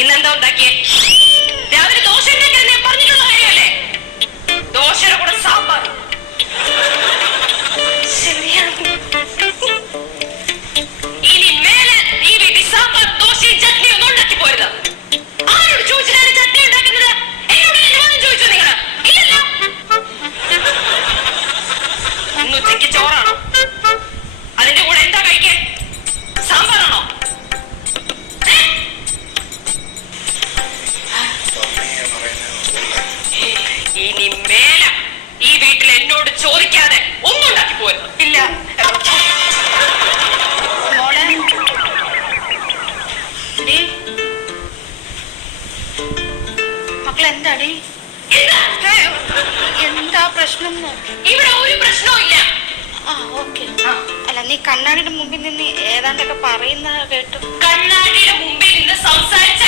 ഇന്നെന്താ ഉണ്ടാക്കിയേ? രാവിലെ ദോശ ഉണ്ടാക്കിയത് ഞാൻ പറഞ്ഞിട്ടുള്ള കാര്യമല്ലേ? ദോശയുടെ കൂടെ സാമ്പാർ. ഇനി മേലെ ഈ വീട്ടിൽ സാമ്പാർ ദോശയും ചട്നി ഒന്നും ഉണ്ടാക്കി പോരുത്. ആരോട് ചോദിച്ചിട്ടാണ് ചട്നി ഉണ്ടാക്കുന്നത്? എന്നോട് ചോദിച്ചോ നിങ്ങൾ? ഇല്ലല്ലോ. ഇന്ന് ഉച്ചയ്ക്ക് ചോറാണോ? അതിന്റെ കൂടെ എന്താ കഴിക്കാൻ? സാമ്പാറാണോ? ഇനി മേല ഈ വീട്ടിൽ എന്നോട് ചോദിക്കാതെ ഒന്നും ഉണ്ടാക്കി പോരുത്. ഇല്ല. മക്കളെന്താടി? എന്താ പ്രശ്നം? ഇവിടെ ഒരു പ്രശ്നവും ഇല്ല. ഓക്കെ. അല്ല, നീ കണ്ണാടിയുടെ മുമ്പിൽ നിന്ന് ഏതാണ്ടൊക്കെ പറയുന്ന കേട്ടു. കണ്ണാടിയുടെ മുമ്പിൽ നിന്ന് സംസാരിച്ച